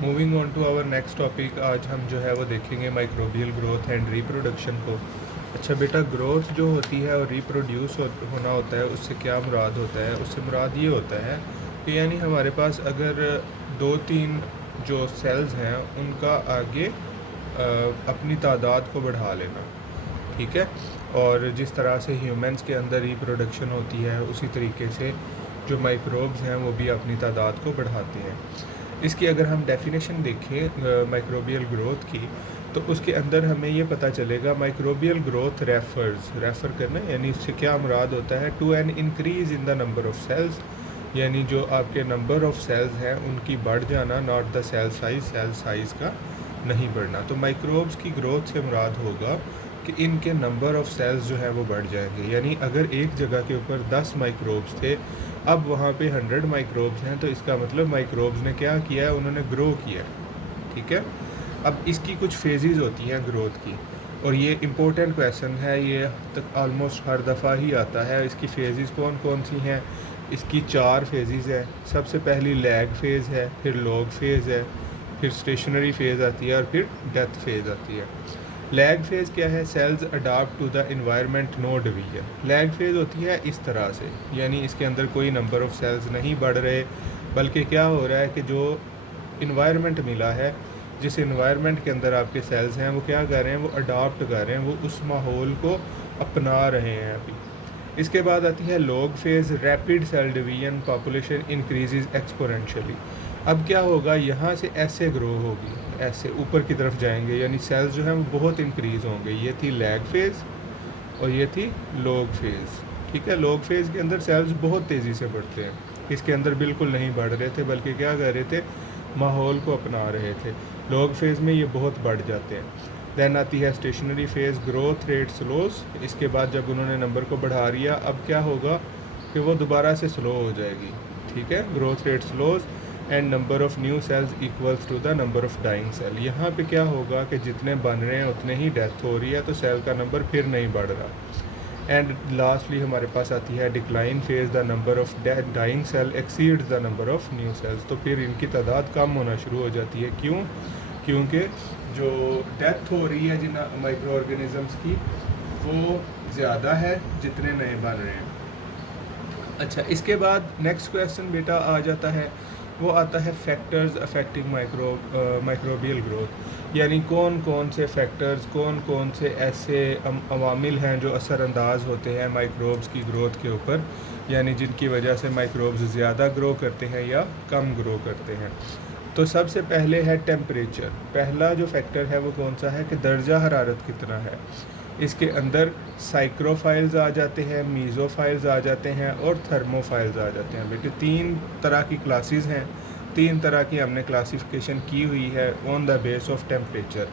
Moving on to our next topic, आज हम जो है वो देखेंगे माइक्रोबियल ग्रोथ एंड रिप्रोडक्शन को। अच्छा बेटा, ग्रोथ जो होती है और रिप्रोड्यूस होना होता है, उससे क्या मुराद होता है? उससे मुराद ये होता है कि यानी हमारे पास अगर दो तीन जो सेल्स हैं उनका आगे अपनी तादाद को बढ़ा लेना, ठीक है। और जिस तरह से ह्यूमंस के अंदर रिप्रोडक्शन होती है, उसी तरीके से जो माइक्रोब्स हैं वो भी अपनी तादाद को बढ़ाते हैं। इसकी अगर हम डेफिनेशन देखें माइक्रोबियल ग्रोथ की, तो उसके अंदर हमें ये पता चलेगा माइक्रोबियल ग्रोथ रेफ़र करना, यानी इससे क्या मुराद होता है, to an increase in the number of cells, यानी जो आपके नंबर ऑफ़ सेल्स हैं उनकी बढ़ जाना, नॉट द सेल साइज़ का नहीं बढ़ना। तो माइक्रोब्स की ग्रोथ से मुराद होगा कि इनके नंबर ऑफ़ सेल्स जो है वो बढ़ जाएंगे। यानी अगर एक जगह के ऊपर 10 माइक्रोब्स थे, अब वहाँ पे 100 माइक्रोब्स हैं, तो इसका मतलब माइक्रोब्स ने क्या किया है, उन्होंने ग्रो किया है, ठीक है। अब इसकी कुछ फेजेस होती हैं ग्रोथ की, और ये इम्पोर्टेंट क्वेश्चन है, ये तक ऑलमोस्ट हर दफ़ा ही आता है। इसकी फेजेस कौन कौन सी हैं? इसकी 4 फेजेस हैं। सबसे पहली लैग फेज़ है, फिर लॉग फेज़ है, फिर स्टेशनरी फेज़ आती है, और फिर डेथ फेज़ आती है। लैग फेज़ क्या है? Cells adapt to the environment, no division. Lag phase होती है इस तरह से, यानी इसके अंदर कोई नंबर ऑफ़ सेल्स नहीं बढ़ रहे, बल्कि क्या हो रहा है कि जो इन्वायरमेंट मिला है, जिस इन्वायरमेंट के अंदर आपके सेल्स हैं, वो क्या कर रहे हैं, वो अडाप्ट कर रहे हैं, वो उस माहौल को अपना रहे हैं अभी। इसके बाद आती है log phase, rapid cell division, population increases exponentially. अब क्या होगा, यहाँ से ऐसे ग्रो होगी, ऐसे ऊपर की तरफ जाएंगे, यानी सेल्स जो हैं वो बहुत इंक्रीज़ होंगे। ये थी लैग फेज़ और ये थी लॉग फेज़, ठीक है। लॉग फेज़ के अंदर सेल्स बहुत तेज़ी से बढ़ते हैं, इसके अंदर बिल्कुल नहीं बढ़ रहे थे, बल्कि क्या कर रहे थे, माहौल को अपना रहे थे। लॉग फेज़ में ये बहुत बढ़ जाते हैं। देन आती है stationary phase, growth rate slows. इसके बाद जब उन्होंने नंबर को बढ़ा लिया, अब क्या होगा कि वो दोबारा से स्लो हो जाएगी, ठीक है। Growth rate slows and number of new cells equals to the number of dying cell. यहाँ पे क्या होगा कि जितने बन रहे हैं उतने ही डेथ हो रही है, तो सेल का नंबर फिर नहीं बढ़ रहा। एंड लास्टली हमारे पास आती है decline phase, the number of dying cell exceeds the number of new cells. तो फिर इनकी तादाद कम होना शुरू हो जाती है। क्यों? क्योंकि जो डेथ हो रही है जिन माइक्रो ऑर्गेनिज़म्स की, वो ज़्यादा है जितने नए बन रहे हैं। अच्छा, इसके बाद नेक्स्ट क्वेश्चन बेटा आ जाता है, वो आता है फैक्टर्स अफेक्टिंग माइक्रोबियल ग्रोथ, यानी कौन कौन से फैक्टर्स, कौन कौन से ऐसे अवामिल हैं जो असरअंदाज होते हैं माइक्रोब्स की ग्रोथ के ऊपर, यानी जिनकी वजह से माइक्रोब्स ज़्यादा ग्रो करते हैं या कम ग्रो करते हैं। तो सबसे पहले है टेम्परेचर। पहला जो फैक्टर है वो कौन सा है कि दर्जा हरारत कितना है। इसके अंदर साइक्रोफाइल्स आ जाते हैं, मीज़ोफाइल्स आ जाते हैं, और थर्मोफाइल्स आ जाते हैं। बेटे 3 तरह की क्लासेस हैं, 3 तरह की हमने क्लासिफिकेशन की हुई है on the base of temperature.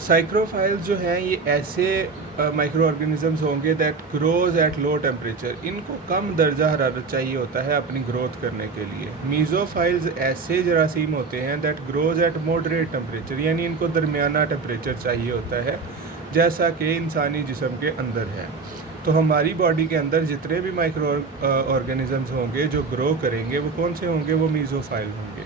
साइक्रोफाइल्स जो हैं ये ऐसे माइक्रो ऑर्गेनिजम्स होंगे that grows at low temperature. इनको कम दर्जा हरारत चाहिए होता है अपनी ग्रोथ करने के लिए। मीज़ोफाइल्स ऐसे जरासीम होते हैं that grows eight moderate temperature, यानी इनको दरमियाना टेम्परेचर चाहिए होता है, जैसा कि इंसानी जिस्म के अंदर है। तो हमारी बॉडी के अंदर जितने भी माइक्रो ऑर्गेनिजम्स होंगे जो ग्रो करेंगे, वो कौन से होंगे, वो मीज़ोफाइल होंगे।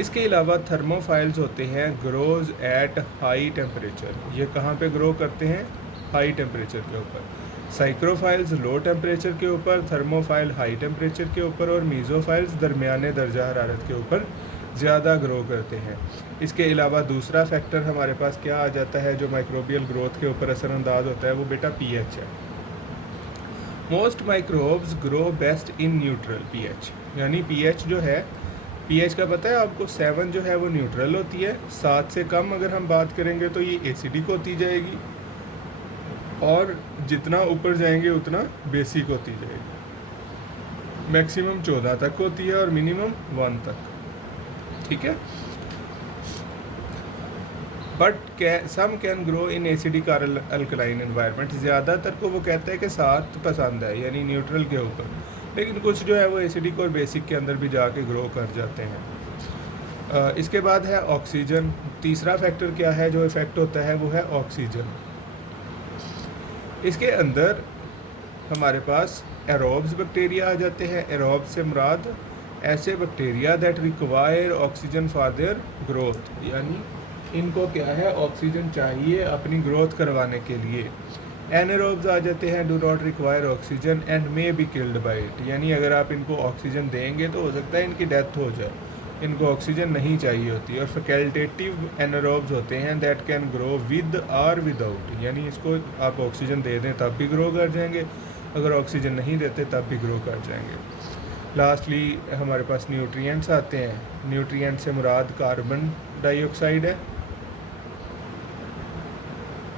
इसके अलावा थर्मोफाइल्स होते हैं, ग्रोज एट हाई टेम्परेचर। ये कहाँ पे ग्रो करते हैं? हाई टेम्परेचर के ऊपर। साइक्रोफाइल्स लो टेम्परेचर के ऊपर, थर्मोफाइल हाई टेम्परेचर के ऊपर, और मीज़ोफाइल्स दरमियाने दर्जा हरारत के ऊपर ज़्यादा ग्रो करते हैं। इसके अलावा दूसरा फैक्टर हमारे पास क्या आ जाता है जो माइक्रोबियल ग्रोथ के ऊपर असरअंदाज होता है, वो बेटा पीएच है। Most microbes grow best in neutral pH, यानी पीएच जो है, पीएच का पता है आपको, 7 जो है वो न्यूट्रल होती है, 7 से कम अगर हम बात करेंगे तो ये एसिडिक होती जाएगी, और जितना ऊपर जाएंगे उतना बेसिक होती जाएगी। मैक्सिमम 14 तक होती है और मिनिमम 1 तक, ठीक है। But some can grow in acidic और अल्कलाइन एनवायरनमेंट। ज़्यादातर को वो कहता है कि 7 पसंद है, यानी न्यूट्रल के ऊपर, लेकिन कुछ जो है वो एसिडिक और बेसिक के अंदर भी जाके ग्रो कर जाते हैं। इसके बाद है ऑक्सीजन। तीसरा फैक्टर क्या है जो इफ़ेक्ट होता है, वो है ऑक्सीजन। इसके अंदर हमारे पास एरोब्स बैक्टीरिया आ जाते हैं। एरोब्स से मुराद ऐसे bacteria that require oxygen for their growth, यानी इनको क्या है, ऑक्सीजन चाहिए अपनी ग्रोथ करवाने के लिए। एनारोब्स आ जाते हैं, do not require oxygen and may be killed by it, यानी अगर आप इनको ऑक्सीजन देंगे तो हो सकता है इनकी डेथ हो जाए, इनको ऑक्सीजन नहीं चाहिए होती। और फैकल्टेटिव एनारोब्स होते हैं दैट कैन ग्रो विद और विदाउट, यानी इसको आप ऑक्सीजन दे दें तब भी ग्रो कर जाएंगे, अगर ऑक्सीजन नहीं देते तब भी ग्रो कर जाएंगे। लास्टली हमारे पास न्यूट्रिएंट्स आते हैं। न्यूट्रिएंट से मुराद कार्बन डाइऑक्साइड है।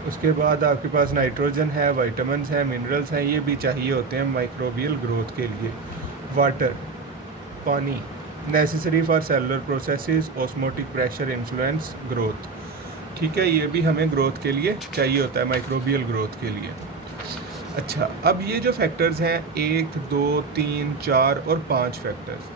उसके बाद आपके पास नाइट्रोजन है, विटामिन्स हैं, मिनरल्स हैं, ये भी चाहिए होते हैं माइक्रोबियल ग्रोथ के लिए। वाटर, पानी, necessary for cellular processes, osmotic pressure influence growth, ठीक है, ये भी हमें ग्रोथ के लिए चाहिए होता है, माइक्रोबियल ग्रोथ के लिए। अच्छा, अब ये जो फैक्टर्स हैं 1, 2, 3, 4 और 5 फैक्टर्स,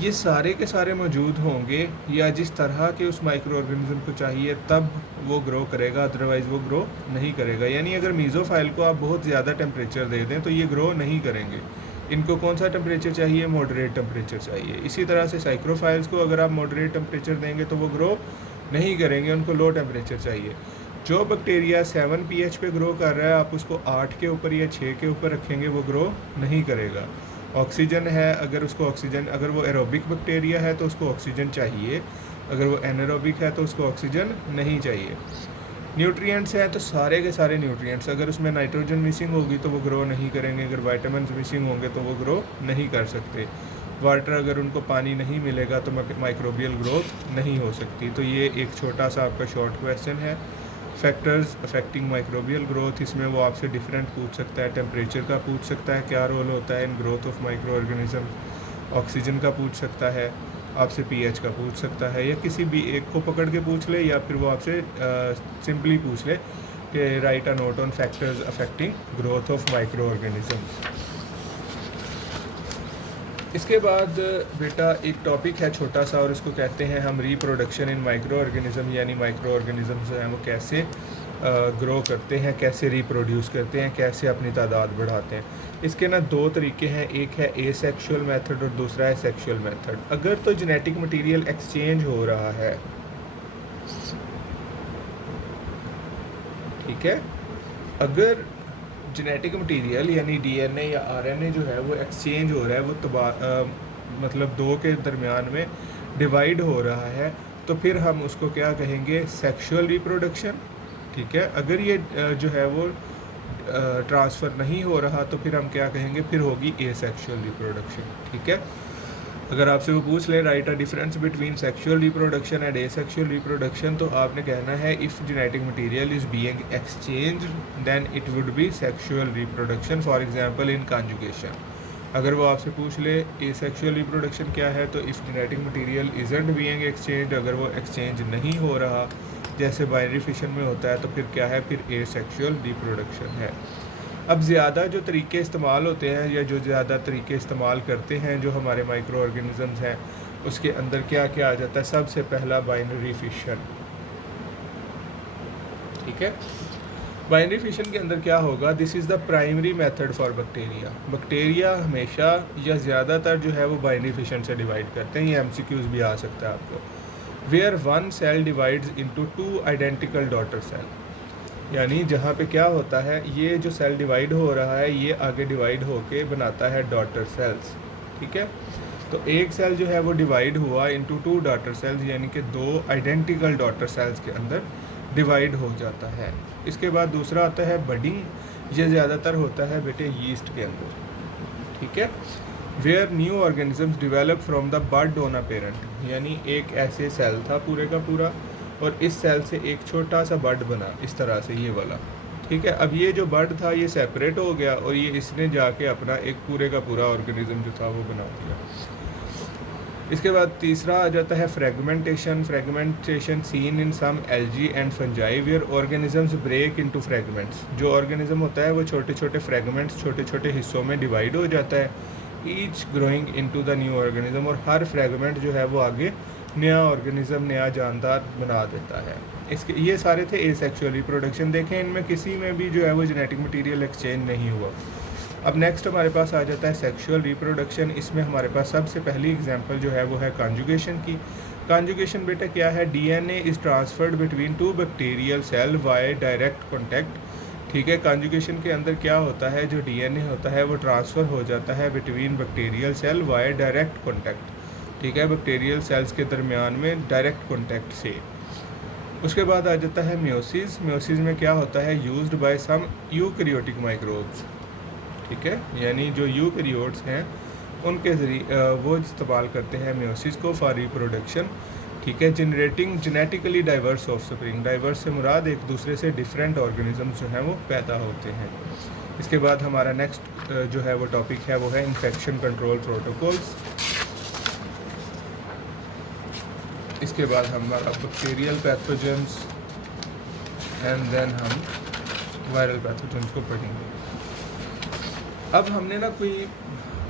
ये सारे के सारे मौजूद होंगे या जिस तरह के उस माइक्रो ऑर्गेनिज्म को चाहिए तब वो ग्रो करेगा, अदरवाइज़ वो ग्रो नहीं करेगा। यानी अगर मीज़ोफाइल को आप बहुत ज़्यादा टेम्परेचर दे दें तो ये ग्रो नहीं करेंगे। इनको कौन सा टेम्परेचर चाहिए, मॉडरेट टेम्परेचर चाहिए। इसी तरह से साइक्रोफाइल्स को अगर आप मॉडरेट टेम्परेचर देंगे तो वो ग्रो नहीं करेंगे, उनको लो टेम्परेचर चाहिए। जो बैक्टीरिया 7 pH पे ग्रो कर रहा है, आप उसको 8 के ऊपर या 6 के ऊपर रखेंगे, वो ग्रो नहीं करेगा। ऑक्सीजन है, अगर उसको ऑक्सीजन, अगर वो एरोबिक बैक्टीरिया है तो उसको ऑक्सीजन चाहिए, अगर वो एनारोबिक है तो उसको ऑक्सीजन नहीं चाहिए। न्यूट्रिएंट्स हैं तो सारे के सारे न्यूट्रिएंट्स, अगर उसमें नाइट्रोजन मिसिंग होगी तो वो ग्रो नहीं करेंगे, अगर विटामिन मिसिंग होंगे तो वो ग्रो नहीं कर सकते। वाटर, अगर उनको पानी नहीं मिलेगा तो माइक्रोबियल ग्रोथ नहीं हो सकती। तो ये एक छोटा सा आपका शॉर्ट क्वेश्चन है, फैक्टर्स अफेक्टिंग माइक्रोबियल ग्रोथ। इसमें वो आपसे डिफरेंट पूछ सकता है, टेम्परेचर का पूछ सकता है, क्या रोल होता है in growth of micro organism, oxygen का पूछ सकता है, आपसे पीएच का पूछ सकता है, या किसी भी एक को पकड़ के पूछ ले, या फिर वो आपसे सिंपली पूछ ले कि right a note on factors affecting growth of micro organism. इसके बाद बेटा एक टॉपिक है छोटा सा और इसको कहते हैं हम रिप्रोडक्शन इन माइक्रो ऑर्गेनिज्म, यानी माइक्रो ऑर्गेनिज्म जो हैं वो कैसे ग्रो करते हैं, कैसे रिप्रोड्यूस करते हैं, कैसे अपनी तादाद बढ़ाते हैं। इसके ना दो तरीके हैं, एक है एसेक्सुअल मेथड और दूसरा है सेक्सुअल मेथड। अगर तो जेनेटिक मटेरियल एक्सचेंज हो रहा है, ठीक है, अगर जेनेटिक मटेरियल यानी डीएनए या आरएनए जो है वो एक्सचेंज हो रहा है, वो मतलब दो के दरमियान में डिवाइड हो रहा है, तो फिर हम उसको क्या कहेंगे, सेक्सुअल रिप्रोडक्शन, ठीक है। अगर ये जो है वो ट्रांसफ़र नहीं हो रहा तो फिर हम क्या कहेंगे, फिर होगी एसेक्सुअल रिप्रोडक्शन, ठीक है। अगर आपसे वो पूछ ले write a difference between sexual reproduction and asexual reproduction, तो आपने कहना है if genetic material is being exchange then it would be sexual reproduction, for example in conjugation. अगर वो आपसे पूछ ले एसेक्सुअल रिप्रोडक्शन क्या है, तो if genetic material isn't being exchange, अगर वो एक्सचेंज नहीं हो रहा जैसे बाइनरी फिशन में होता है, तो फिर क्या है, फिर एसेक्सुअल रिप्रोडक्शन है। अब ज़्यादा जो तरीके इस्तेमाल होते हैं या जो ज़्यादा तरीके इस्तेमाल करते हैं जो हमारे माइक्रो ऑर्गेनिज़म्स हैं, उसके अंदर क्या क्या आ जाता है, सबसे पहला बाइनरी फिशन, ठीक है। बाइनरी फिशन के अंदर क्या होगा, this is the primary method for bacteria. Bacteria हमेशा या ज़्यादातर जो है वो बाइनरी फिशन से डिवाइड करते हैं, ये एमसीक्यूज़ भी आ सकता है आपको। Where one cell divides into 2 identical daughter cell, यानी जहाँ पे क्या होता है, ये जो सेल डिवाइड हो रहा है ये आगे डिवाइड होके बनाता है डॉटर सेल्स, ठीक है। तो एक सेल जो है वो डिवाइड हुआ इनटू 2 डॉटर सेल्स, यानी कि 2 आइडेंटिकल डॉटर सेल्स के अंदर डिवाइड हो जाता है। इसके बाद दूसरा आता है बडिंग, ये ज़्यादातर होता है बेटे यीस्ट के अंदर, ठीक है। Where new organisms develop from the bud on a parent, यानी एक ऐसे सेल था पूरे का पूरा और इस सेल से एक छोटा सा बड बना, इस तरह से ये वाला, ठीक है। अब ये जो बड था ये सेपरेट हो गया और ये इसने जाके अपना एक पूरे का पूरा ऑर्गेनिज्म जो था वो बना दिया। इसके बाद तीसरा आ जाता है fragmentation. Fragmentation seen in some algae and fungi where organisms break into fragments. जो ऑर्गेनिज्म होता है वो छोटे छोटे फ्रेगमेंट्स, छोटे छोटे हिस्सों में डिवाइड हो जाता है, each growing into the new organism, और हर फ्रेगमेंट जो है वो आगे नया ऑर्गेनिज्म, नया जानदार बना देता है। इसके ये सारे थे एसेक्सुअल रिप्रोडक्शन। देखें इनमें किसी में भी जो है वो जेनेटिक मटेरियल एक्सचेंज नहीं हुआ। अब नेक्स्ट हमारे पास आ जाता है सेक्सुअल रिप्रोडक्शन। इसमें हमारे पास सबसे पहली एग्जांपल जो है वो है कॉन्जुगेशन की। कॉन्जुगेशन बेटा क्या है? DNA is transferred between two bacterial cell via direct contact. ठीक है, कॉन्जुगेशन के अंदर क्या होता है, जो डीएनए होता है वो ट्रांसफ़र हो जाता है between bacterial cell via direct contact. ठीक है, बैक्टीरियल सेल्स के दरमियान में डायरेक्ट कॉन्टैक्ट से। उसके बाद आ जाता है म्योसिस। म्योसिस में क्या होता है? Used by some eukaryotic microbes. ठीक है, यानी जो यूकैरियोट्स हैं उनके ज़रिए वो इस्तेमाल करते हैं म्योसिस को फॉर रिप्रोडक्शन। ठीक है, generating genetically diverse offspring. Diverse से मुराद एक दूसरे से डिफरेंट ऑर्गेनिजम्स जो हैं वो पैदा होते हैं। इसके बाद हमारा नेक्स्ट जो है वो टॉपिक है वो है इन्फेक्शन कंट्रोल प्रोटोकॉल्स। इसके बाद हमारा बैक्टीरियल पैथोजेंस एंड देन हम वायरल पैथोजेंस को पढ़ेंगे। अब हमने ना कोई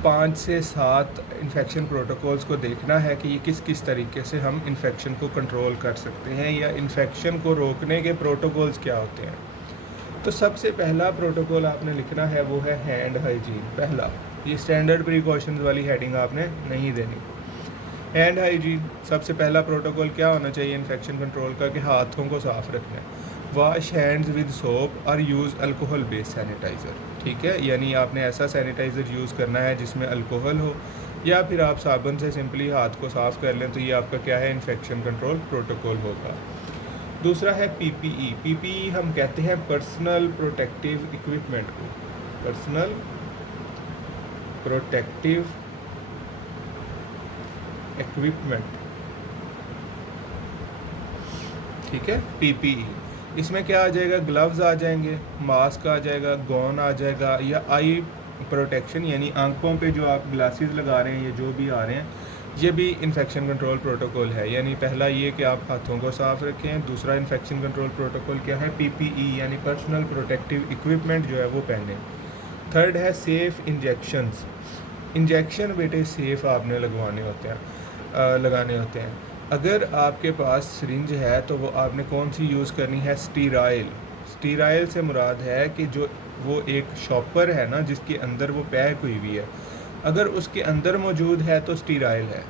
5 से 7 इन्फेक्शन प्रोटोकॉल्स को देखना है कि ये किस किस तरीके से हम इन्फेक्शन को कंट्रोल कर सकते हैं या इन्फेक्शन को रोकने के प्रोटोकॉल्स क्या होते हैं। तो सबसे पहला प्रोटोकॉल आपने लिखना है वो है हैंड हाइजीन। पहला, ये स्टैंडर्ड प्रिकॉशंस वाली हेडिंग आपने नहीं देनी। हैंड हाइजीन सबसे पहला प्रोटोकॉल क्या होना चाहिए इन्फेक्शन कंट्रोल का, कि हाथों को साफ़ रखना है। वॉश हैंड्स विद सोप और यूज़ अल्कोहल बेस्ड सैनिटाइज़र। ठीक है, यानी आपने ऐसा सैनिटाइज़र यूज़ करना है जिसमें अल्कोहल हो, या फिर आप साबुन से सिंपली हाथ को साफ़ कर लें, तो ये आपका क्या है, इन्फेक्शन कंट्रोल प्रोटोकॉल होगा। दूसरा है पीपीई। पीपीई हम कहते हैं पर्सनल प्रोटेक्टिव इक्विपमेंट को। Personal protective equipment. ठीक है, पीपीई। इसमें क्या आ जाएगा? ग्लव्स आ जाएंगे, मास्क आ जाएगा, गॉन आ जाएगा, या आई प्रोटेक्शन यानी आंखों पे जो आप ग्लासेस लगा रहे हैं, ये जो भी आ रहे हैं, ये भी इन्फेक्शन कंट्रोल प्रोटोकॉल है। यानी पहला ये कि आप हाथों को साफ़ रखें। दूसरा इन्फेक्शन कंट्रोल प्रोटोकॉल क्या है? पीपीई यानी पर्सनल प्रोटेक्टिव इक्विपमेंट जो है वो पहने। थर्ड है सेफ़ इंजेक्शंस। इंजेक्शन बेटे सेफ़ आपने लगाने होते हैं। अगर आपके पास सिरिंज है तो वो आपने कौन सी यूज़ करनी है? स्टीराइल। स्टीराइल से मुराद है कि जो वो एक शॉपर है ना जिसके अंदर वो पैक हुई हुई है, अगर उसके अंदर मौजूद है तो स्टीराइल है।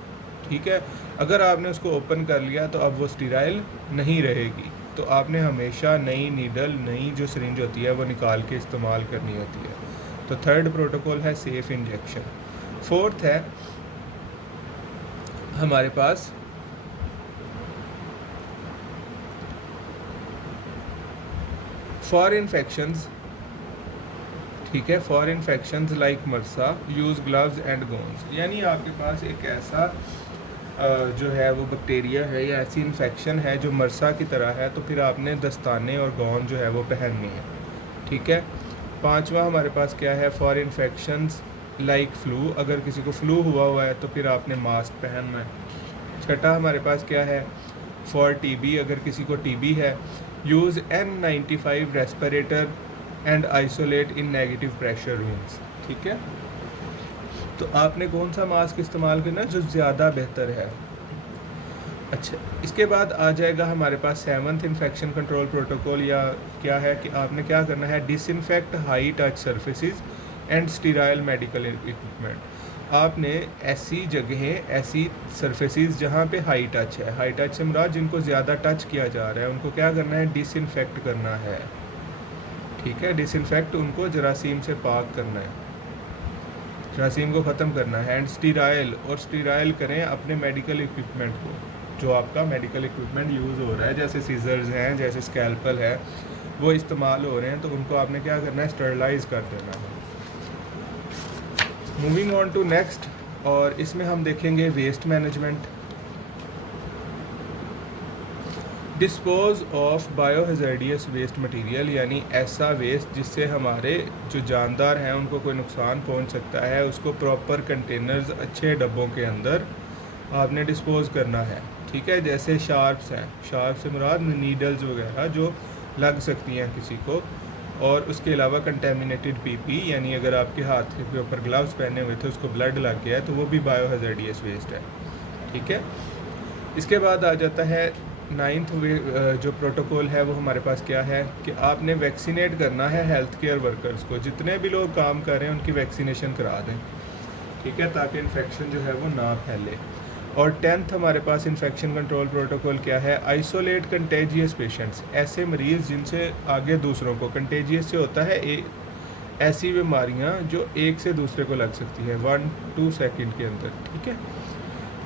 ठीक है, अगर आपने उसको ओपन कर लिया तो अब वो स्टीराइल नहीं रहेगी। तो आपने हमेशा नई नीडल, नई जो सिरिंज होती है वो निकाल के इस्तेमाल करनी होती है। तो थर्ड प्रोटोकॉल है सेफ़ इंजेक्शन। फोर्थ है हमारे पास फॉर इन्फेक्शंस। ठीक है, for infections like MRSA use gloves and gowns. यानी आपके पास एक ऐसा जो है वो बैक्टीरिया है या ऐसी इन्फेक्शन है जो मरसा की तरह है, तो फिर आपने दस्ताने और गौन जो है वो पहननी है। ठीक है, पांचवा हमारे पास क्या है? For infections like flu. अगर किसी को फ्लू हुआ है तो फिर आपने मास्क पहनना है। छठा हमारे पास क्या है? For TB. अगर किसी को टीबी है, use N95 respirator and isolate in negative pressure rooms. ठीक है, तो आपने कौन सा मास्क इस्तेमाल करना जो ज़्यादा बेहतर है। अच्छा, इसके बाद आ जाएगा हमारे पास 7th इन्फेक्शन कंट्रोल प्रोटोकॉल, या क्या है कि आपने क्या करना है? Disinfect high touch surfaces and sterile medical equipment. आपने ऐसी जगहें, ऐसी सरफेसेस जहाँ पे हाई टच है, हाई टच से मुराद जिनको ज़्यादा टच किया जा रहा है, उनको क्या करना है? डिसइंफेक्ट करना है। ठीक है, डिसइंफेक्ट उनको जरासीम से पाक करना है, जरासीम को ख़त्म करना है। एंड स्टीराइल, और स्टीराइल करें अपने मेडिकल इक्विपमेंट को, जो आपका मेडिकल इक्विपमेंट यूज़ हो रहा है, जैसे सीजर्स हैं, जैसे स्कैल्पल है, वो इस्तेमाल हो रहे हैं, तो उनको आपने क्या करना है? स्टरलाइज कर देना है। मूविंग ऑन टू नेक्स्ट, और इसमें हम देखेंगे waste management. Dispose of biohazardous waste material, यानी ऐसा वेस्ट जिससे हमारे जो जानदार हैं उनको कोई नुकसान पहुंच सकता है, उसको प्रॉपर कंटेनर्स, अच्छे डब्बों के अंदर आपने डिस्पोज करना है। ठीक है, जैसे शार्प्स हैं, शार्प से मुराद नीडल्स वगैरह जो लग सकती हैं किसी को, और उसके अलावा कंटेमिनेटेड पीपी, यानी अगर आपके हाथ के ऊपर ग्लव्स पहने हुए थे उसको ब्लड लग गया है तो वो भी बायोहैज़ार्डियस वेस्ट है। ठीक है, इसके बाद आ जाता है नाइन्थ जो प्रोटोकॉल है वो हमारे पास क्या है कि आपने वैक्सीनेट करना है हेल्थ केयर वर्कर्स को, जितने भी लोग काम कर रहे हैं उनकी वैक्सीनेशन करा दें, ठीक है, ताकि इन्फेक्शन जो है वो ना फैले। और 10th हमारे पास इन्फेक्शन कंट्रोल प्रोटोकॉल क्या है, आइसोलेट कंटेजियस पेशेंट्स, ऐसे मरीज़ जिनसे आगे दूसरों को, कंटेजियस से होता है ऐसी बीमारियां जो एक से दूसरे को लग सकती है 1-2 सेकंड के अंदर, ठीक है।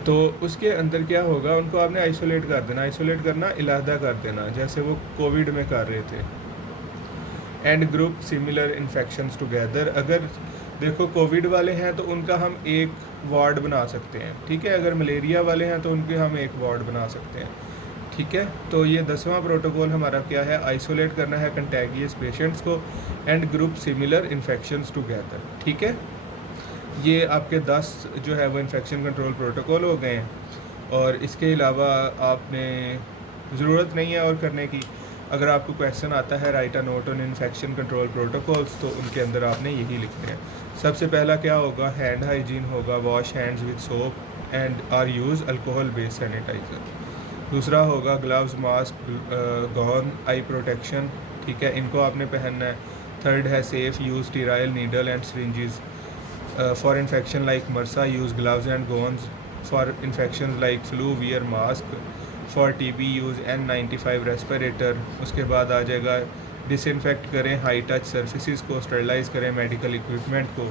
तो उसके अंदर क्या होगा, उनको आपने आइसोलेट कर देना, आइसोलेट करना इलादा कर देना, जैसे वो कोविड में कर रहे थे। And group similar infections together, अगर देखो कोविड वाले हैं तो उनका हम एक वार्ड बना सकते हैं, ठीक है, अगर मलेरिया वाले हैं तो उनके हम एक वार्ड बना सकते हैं, ठीक है। तो ये 10वां प्रोटोकॉल हमारा क्या है, आइसोलेट करना है कंटेगियस पेशेंट्स को and group similar infections together, ठीक है। ये आपके 10 जो है वो इन्फेक्शन कंट्रोल प्रोटोकॉल हो गए हैं। और इसके अलावा आपने ज़रूरत नहीं है और करने की, अगर आपको क्वेश्चन आता है right a note on infection control protocols, तो उनके अंदर आपने यही लिखने हैं। सबसे पहला क्या होगा, हैंड हाइजीन होगा, wash hands with soap and or use alcohol based sanitiser. दूसरा होगा gloves, mask, gown, eye protection, ठीक है, इनको आपने पहनना है। थर्ड है safe use sterile needle and syringes for infection like MRSA, use gloves and gowns for infection like flu, wear mask for TB, use N95 respirator. उसके बाद आ जाएगा डिसइंफेक्ट करें हाई टच सर्फिसेज को, स्टरलाइज करें medical equipment को।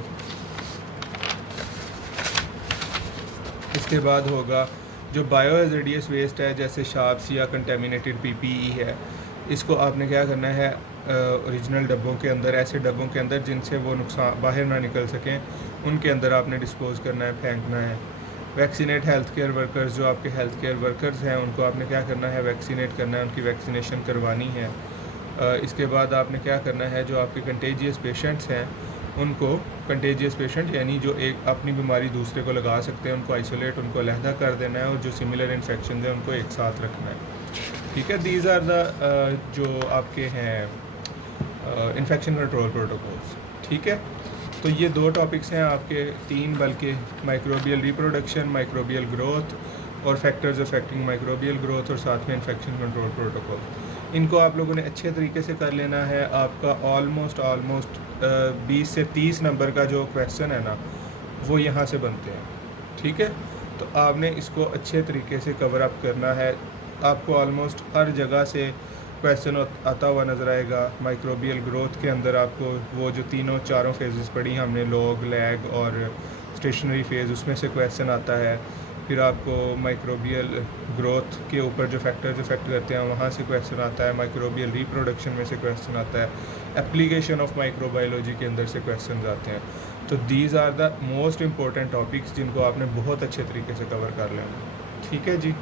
इसके बाद होगा जो बायो हैज़ार्डियस वेस्ट है, जैसे शार्प्स या कंटेमिनेटेड PPE है, इसको आपने क्या करना है, ओरिजिनल डब्बों के अंदर, ऐसे डब्बों के अंदर जिनसे वो नुकसान बाहर ना निकल सकें, उनके अंदर आपने डिस्पोज करना है, फेंकना है। वैक्सीनेट हेल्थ केयर वर्कर्स, जो आपके हेल्थ केयर वर्कर्स हैं उनको आपने क्या करना है, वैक्सीनेट करना है, उनकी वैक्सीनेशन करवानी है। इसके बाद आपने क्या करना है, जो आपके कंटेजियस पेशेंट्स हैं उनको, कंटेजियस पेशेंट यानी जो एक अपनी बीमारी दूसरे को लगा सकते हैं, उनको आइसोलेट, उनको अलहदा कर देना है, और जो सिमिलर इन्फेक्शन है उनको एक साथ रखना है, ठीक है। दीज आर द जो आपके हैं इन्फेक्शन कंट्रोल प्रोटोकॉल्स, ठीक है। तो ये 2 टॉपिक्स हैं आपके, 3 बल्कि, माइक्रोबियल रिप्रोडक्शन, माइक्रोबियल ग्रोथ और फैक्टर्स अफेक्टिंग माइक्रोबियल ग्रोथ, और साथ में इन्फेक्शन कंट्रोल प्रोटोकॉल। इनको आप लोगों ने अच्छे तरीके से कर लेना है। आपका ऑलमोस्ट 20 से 30 नंबर का जो क्वेश्चन है ना, वो यहाँ से बनते हैं, ठीक है। तो आपने इसको अच्छे तरीके से कवर अप करना है। आपको ऑलमोस्ट हर जगह से क्वेश्चन आता हुआ नज़र आएगा। माइक्रोबियल ग्रोथ के अंदर आपको वो जो 3-4 फेजेस पढ़ी हमने, लॉग, लैग और स्टेशनरी फेज़, उसमें से क्वेश्चन आता है। फिर आपको माइक्रोबियल ग्रोथ के ऊपर जो फैक्टर्स इफेक्ट करते हैं वहाँ से क्वेश्चन आता है। माइक्रोबियल रिप्रोडक्शन में से क्वेश्चन आता है। एप्लीकेशन ऑफ माइक्रोबायोलॉजी के अंदर से क्वेश्चन आते हैं। तो these are the most important topics जिनको आपने बहुत अच्छे तरीके से कवर कर लेना, ठीक है जी।